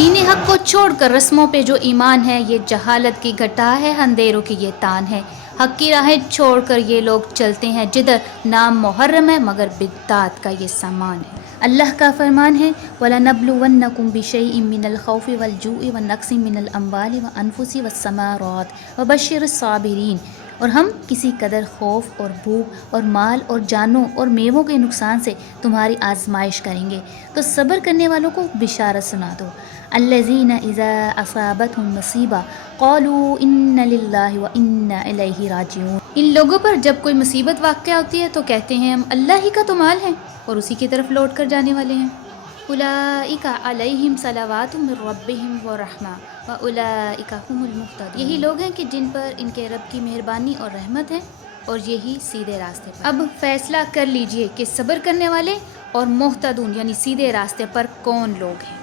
دین حق کو چھوڑ کر رسموں پہ جو ایمان ہے یہ جہالت کی گھٹا ہے، اندھیروں کی یہ تان ہے۔ حق کی راہیں چھوڑ کر یہ لوگ چلتے ہیں جدھر نام محرم ہے مگر بدعات کا یہ سامان ہے۔ اللہ کا فرمان ہے وَلَنَبْلُوَنَّكُمْ بِشَيْءٍ مِّنَ الْخَوْفِ وَالْجُوعِ وَنَقْصٍ مِّنَ الْأَمْوَالِ وَأَنفُسِ وَالثَّمَرَاتِ وَبَشِّرِ الصَّابِرِينَ، اور ہم کسی قدر خوف اور بھوک اور مال اور جانوں اور میووں کے نقصان سے تمہاری آزمائش کریں گے، تو صبر کرنے والوں کو بشارت سنا دو۔ الذین اذا اصابتهم مصیبہ قالوا انا للہ وانا الیہ راجعون، ان لوگوں پر جب کوئی مصیبت واقع ہوتی ہے تو کہتے ہیں ہم اللہ ہی کا تو مال ہیں اور اسی کی طرف لوٹ کر جانے والے ہیں۔ اولئک علیہم صلوات من ربہم ورحمہ واولئک هم المہتدون، یہی لوگ ہیں کہ جن پر ان کے رب کی مہربانی اور رحمت ہے اور یہی سیدھے راستے پر۔ اب فیصلہ کر لیجئے کہ صبر کرنے والے اور مہتدون یعنی سیدھے راستے پر کون لوگ ہیں۔